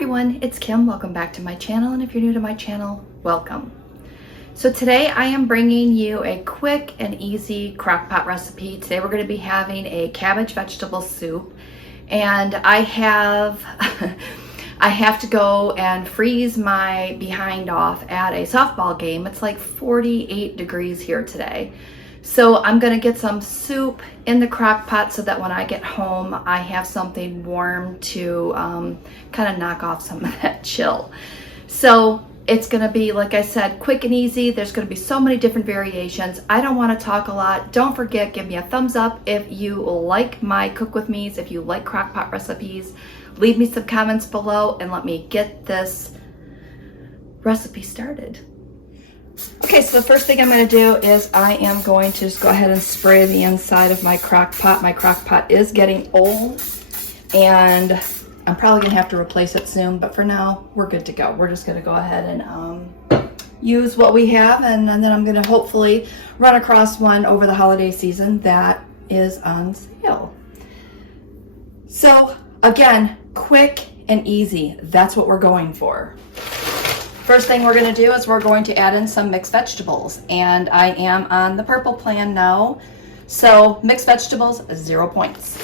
everyone, it's Kim. Welcome back to my channel, and if you're new to my channel, welcome. So today I am bringing you a quick and easy crock-pot recipe. Today we're going to be having a cabbage vegetable soup, and I have to go and freeze my behind off at a softball game. It's like 48 degrees here today. So I'm going to get some soup in the crock pot so that when I get home I have something warm to kind of knock off some of that chill. So it's going to be, like I said, quick and easy. There's going to be so many different variations. I don't want to talk a lot. Don't forget, give me a thumbs up if you like my cook with me's, if you like crock pot recipes. Leave me some comments below and let me get this recipe started. Okay, so the first thing I'm going to do is I am going to just go ahead and spray the inside of my crock pot. My crock pot is getting old and I'm probably going to have to replace it soon, but for now we're good to go. We're just going to go ahead and use what we have, and then I'm going to hopefully run across one over the holiday season that is on sale. So again, quick and easy. That's what we're going for. First thing we're going to do is we're going to add in some mixed vegetables, and I am on the purple plan now. So mixed vegetables, 0 points.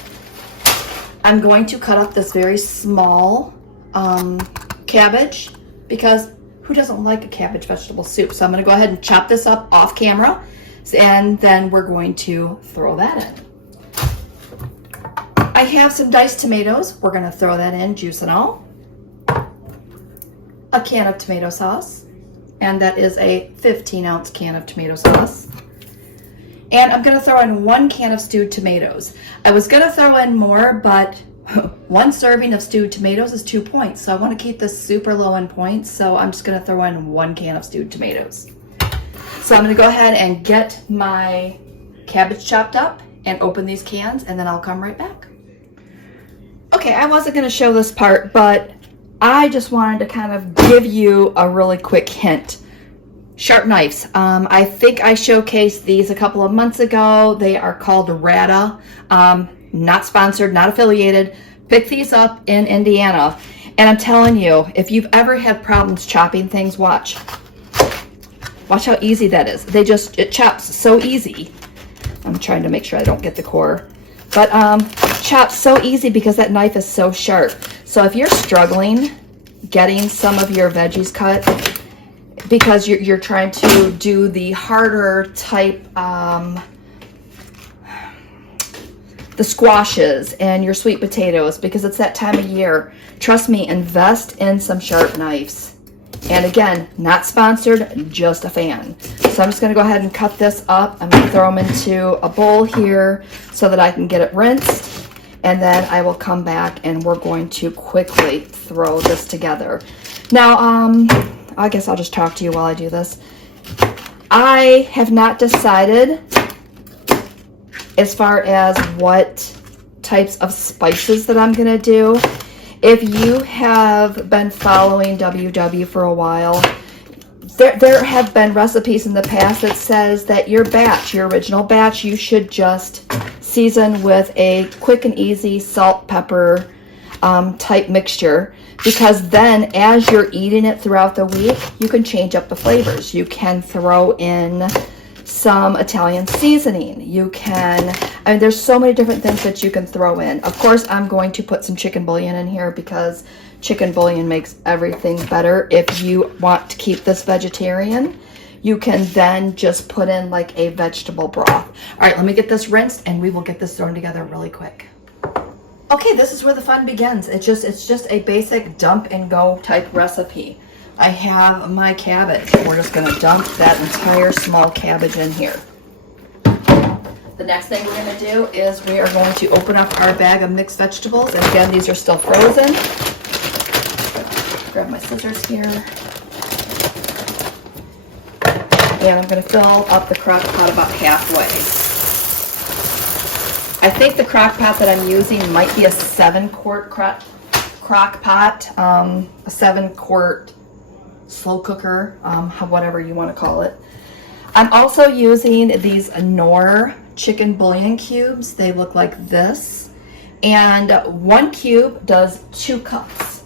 I'm going to cut up this very small cabbage because who doesn't like a cabbage vegetable soup? So I'm going to go ahead and chop this up off camera, and then we're going to throw that in. I have some diced tomatoes. We're going to throw that in, juice and all. A can of tomato sauce, and that is a 15-ounce can of tomato sauce. And I'm going to throw in 1 can of stewed tomatoes. I was going to throw in more, but 1 serving of stewed tomatoes is 2 points. So I want to keep this super low in points, so I'm just going to throw in 1 can of stewed tomatoes. So I'm going to go ahead and get my cabbage chopped up and open these cans, and then I'll come right back. Okay, I wasn't going to show this part, but I just wanted to kind of give you a really quick hint. Sharp knives. I think I showcased these a couple of months ago. They are called Rata. Not sponsored, not affiliated. Pick these up in Indiana. And I'm telling you, if you've ever had problems chopping things, watch. Watch how easy that is. It chops so easy. I'm trying to make sure I don't get the core. But chops so easy because that knife is so sharp. So if you're struggling getting some of your veggies cut because you're trying to do the harder type, the squashes and your sweet potatoes, because it's that time of year, trust me, invest in some sharp knives. And again, not sponsored, just a fan. So I'm just going to go ahead and cut this up. I'm going to throw them into a bowl here so that I can get it rinsed. And then I will come back and we're going to quickly throw this together. Now, I guess I'll just talk to you while I do this. I have not decided as far as what types of spices that I'm going to do. If you have been following WW for a while, there have been recipes in the past that says that your original batch, you should just season with a quick and easy salt, pepper type mixture, because then as you're eating it throughout the week, you can change up the flavors. You can throw in some Italian seasoning. You can, there's so many different things that you can throw in. Of course, I'm going to put some chicken bouillon in here because chicken bouillon makes everything better. If you want to keep this vegetarian, you can then just put in like a vegetable broth. All right, let me get this rinsed and we will get this thrown together really quick. Okay, this is where the fun begins. It's just a basic dump and go type recipe. I have my cabbage. We're just going to dump that entire small cabbage in here. The next thing we're going to do is we are going to open up our bag of mixed vegetables. And again, these are still frozen. Grab my scissors here. And I'm going to fill up the crock pot about halfway. I think the crock pot that I'm using might be a 7-quart crock pot, a 7-quart slow cooker, whatever you want to call it. I'm also using these Knorr chicken bouillon cubes. They look like this, and 1 cube does 2 cups.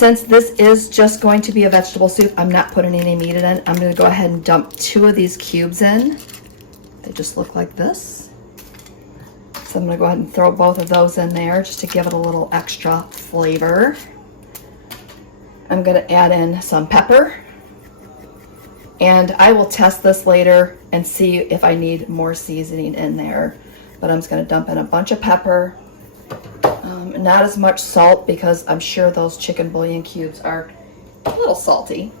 Since this is just going to be a vegetable soup, I'm not putting any meat in it. I'm going to go ahead and dump 2 of these cubes in. They just look like this. So I'm going to go ahead and throw both of those in there just to give it a little extra flavor. I'm going to add in some pepper. And I will test this later and see if I need more seasoning in there. But I'm just going to dump in a bunch of pepper. Not as much salt because I'm sure those chicken bouillon cubes are a little salty.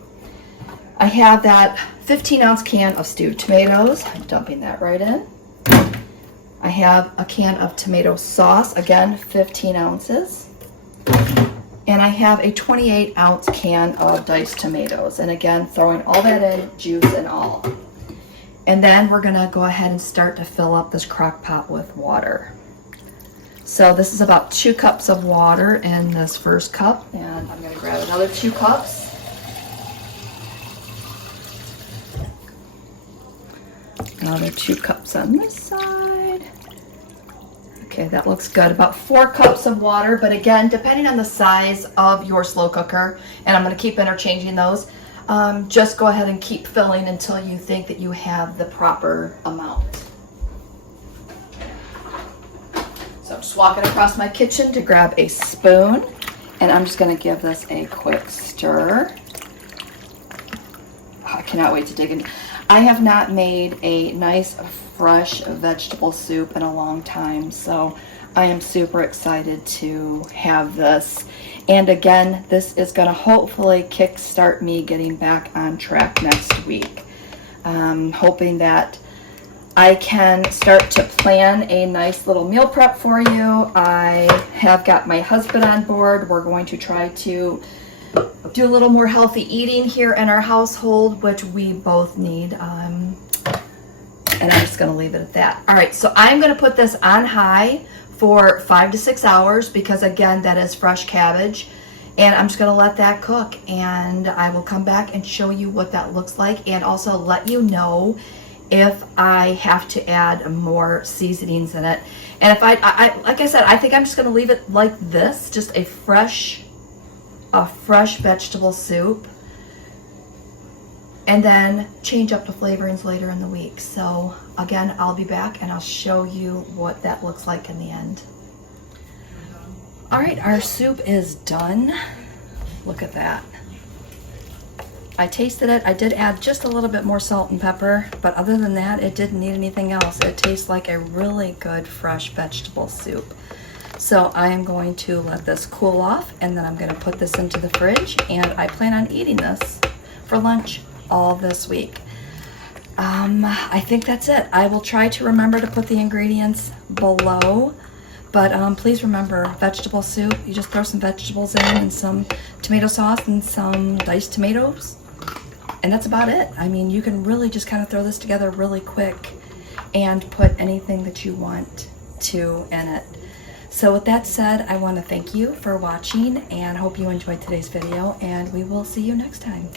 I have that 15-ounce can of stewed tomatoes. I'm dumping that right in. I have a can of tomato sauce, again, 15 ounces. And I have a 28-ounce can of diced tomatoes. And again, throwing all that in, juice and all. And then we're gonna go ahead and start to fill up this crock pot with water. So this is about 2 cups of water in this first cup. And I'm gonna grab another 2 cups. Another 2 cups on this side. Okay, that looks good. About 4 cups of water, but again, depending on the size of your slow cooker, and I'm going to keep interchanging those, just go ahead and keep filling until you think that you have the proper amount. So I'm just walking across my kitchen to grab a spoon, and I'm just going to give this a quick stir. Oh, I cannot wait to dig in. I have not made a nice fresh vegetable soup in a long time, so I am super excited to have this. And again, this is going to hopefully kickstart me getting back on track next week. Hoping that I can start to plan a nice little meal prep for you. I have got my husband on board. We're going to try to do a little more healthy eating here in our household, which we both need. And I'm just going to leave it at that. All right, so I'm going to put this on high for 5 to 6 hours because, again, that is fresh cabbage. And I'm just going to let that cook. And I will come back and show you what that looks like and also let you know if I have to add more seasonings in it. And if I like I said, I think I'm just going to leave it like this, just a fresh vegetable soup. And then change up the flavorings later in the week. So again, I'll be back and I'll show you what that looks like in the end. All right, our soup is done. Look at that. I tasted it. I did add just a little bit more salt and pepper, but other than that, it didn't need anything else. It tastes like a really good fresh vegetable soup. So I am going to let this cool off, and then I'm going to put this into the fridge, and I plan on eating this for lunch all this week. I think that's it. I will try to remember to put the ingredients below, but please remember, vegetable soup, you just throw some vegetables in and some tomato sauce and some diced tomatoes, and that's about it. I mean, you can really just kind of throw this together really quick and put anything that you want to in it. So with that said, I want to thank you for watching and hope you enjoyed today's video, and we will see you next time.